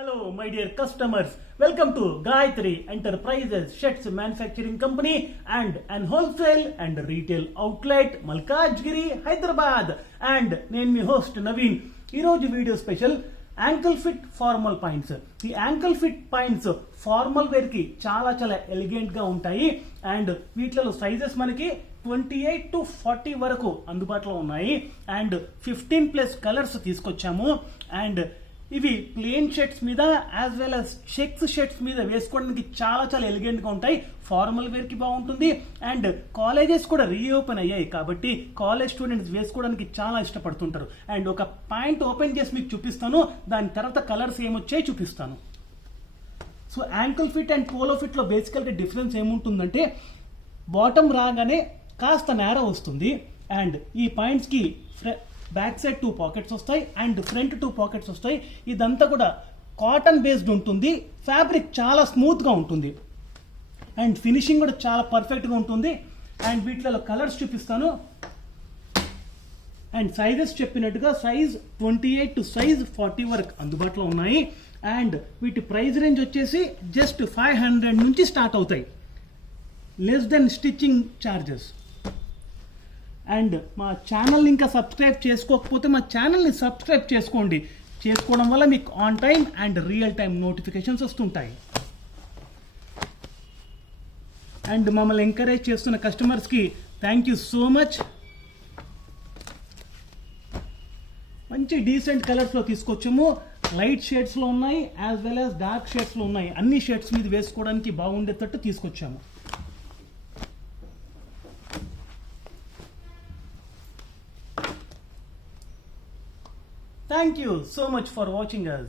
Hello, my dear customers. Welcome to Gayatri Enterprises Sheds Manufacturing Company and an wholesale and retail outlet, Malkajgiri, Hyderabad. And నేను మీ host Naveen. ఈరోజు video special ankle fit formal points. ఈ ankle fit points formal wear కి చాలా elegant గా ఉంటాయి. And వీటిలో sizes మనకి 28 to 40 వరకు అందుబాటులో ఉన్నాయి. అండ్ 15+ కలర్స్ తీసుకొచ్చాము. అండ్ ఇవి ప్లేన్ షర్ట్స్ మీద as well as checks shirts మీద వేసుకోవడానికి చాలా ఎలిగెంట్ గా ఉంటాయి. ఫార్మల్ వేర్ కి బాగుంటుంది. అండ్ కాలేజెస్ కూడా రీఓపెన్ అయ్యాయి కాబట్టి కాలేజ్ స్టూడెంట్స్ వేసుకోవడానికి చాలా ఇష్టపడుతుంటారు. అండ్ ఒక పాయింట్ ఓపెన్ చేసి మీకు చూపిస్తాను, దాని తర్వాత కలర్స్ ఏమొచ్చాయి చూపిస్తాను. So ankle fit and polo fit లో బేసికల్ గా డిఫరెన్స్ ఏముంటుందంటే బాటమ్ రాగానే కాస్త నేర వస్తుంది. అండ్ ఈ పాయింట్స్ కి బ్యాక్ సైడ్ 2 పాకెట్స్ వస్తాయి అండ్ ఫ్రంట్ 2 పాకెట్స్ వస్తాయి. ఇదంతా కూడా కాటన్ బేస్డ్ ఉంటుంది. ఫ్యాబ్రిక్ చాలా స్మూత్ గా ఉంటుంది అండ్ ఫినిషింగ్ కూడా చాలా పర్ఫెక్ట్ గా ఉంటుంది. అండ్ వీటిలో కలర్స్ చూపిస్తాను. అండ్ సైజెస్ చెప్పినట్టుగా సైజ్ 28 to size 40 వరకు అందుబాటులో ఉన్నాయి. అండ్ వీటి ప్రైస్ రేంజ్ వచ్చేసి జస్ట్ 500 నుంచి స్టార్ట్ అవుతాయి, less than stitching charges. And మా ఛానల్ ఇంకా సబ్స్క్రైబ్ చేసుకోకపోతే మా ఛానల్ని సబ్స్క్రైబ్ చేసుకోండి. చేసుకోవడం వల్ల మీకు on time and real time notifications వస్తుంటాయి. అండ్ మమ్మల్ని ఎంకరేజ్ చేస్తున్న కస్టమర్స్కి థ్యాంక్ యూ సో మచ్. మంచి డీసెంట్ కలర్స్లో తీసుకొచ్చాము. లైట్ షేడ్స్లో ఉన్నాయి యాజ్ వెల్ యాజ్ డార్క్ షేడ్స్లో ఉన్నాయి. అన్ని షేడ్స్ మీద వేసుకోవడానికి బాగుండేటట్టు తీసుకొచ్చాము. Thank you so much for watching us.